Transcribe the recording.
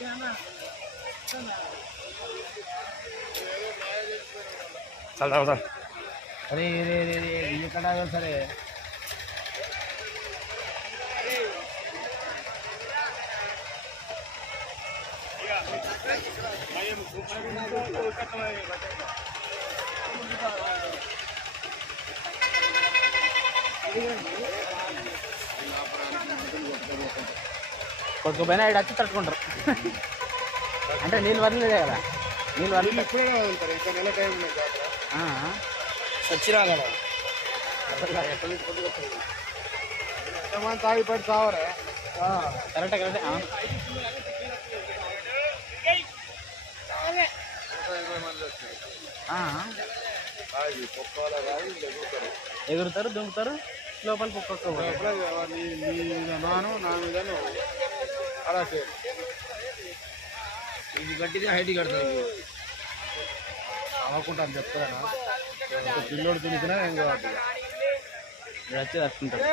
चल रहा सर अरे रे रे रे ये कटा गया सर కొద్దిగా పైన వచ్చి తట్టుకుంటారు అంటే నీళ్ళు వరలేదే కదా నీళ్ళు వరలేదు ఇంకా నెల టైం వచ్చినా కదా తాగి పడి సావరే కరెక్టే కరెక్టే ఎగురుతారు దుంకుతారు లోపల నాను నా మీద అలా ఇది గట్టిది హైట్ కడతారు అవ్వకుండా అని చెప్తారా పిల్లోడు తినికినా ఏం కావాలి వచ్చి తట్టుకుంటారు